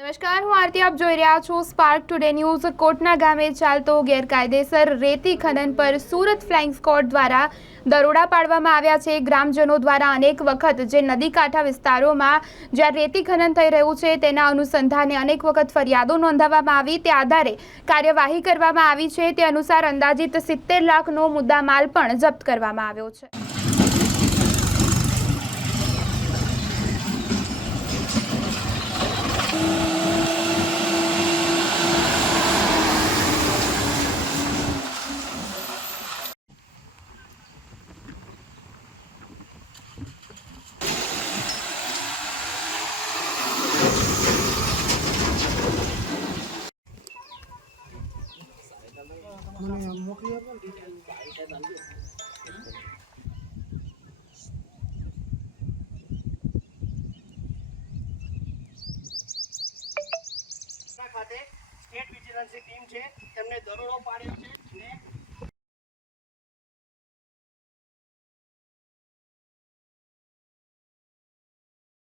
નમસ્કાર, હું આરતી. આપ જોઈ રહ્યા છો સ્પાર્ક ટુડે ન્યૂઝ. કોટના ગામે ચાલતો ગેરકાયદેસર રેતી ખનન પર સુરત ફ્લાઇંગ સ્ક્વોડ દ્વારા દરોડા પાડવામાં આવ્યા છે. ગ્રામજનો દ્વારા અનેક વખત જે નદી કાંઠા વિસ્તારોમાં જ્યાં રેતી ખનન થઈ રહ્યું છે તેના અનુસંધાને અનેક વખત ફરિયાદો નોંધાવવામાં આવી. તે આધારે કાર્યવાહી કરવામાં આવી છે. તે અનુસાર અંદાજિત 70 લાખનો મુદ્દામાલ પણ જપ્ત કરવામાં આવ્યો છે. મોકલી આપો ડિટેલ ખાતે સ્ટેટ વિજિલન્સની ટીમ છે, તેમને દરોડો પાડ્યો છે.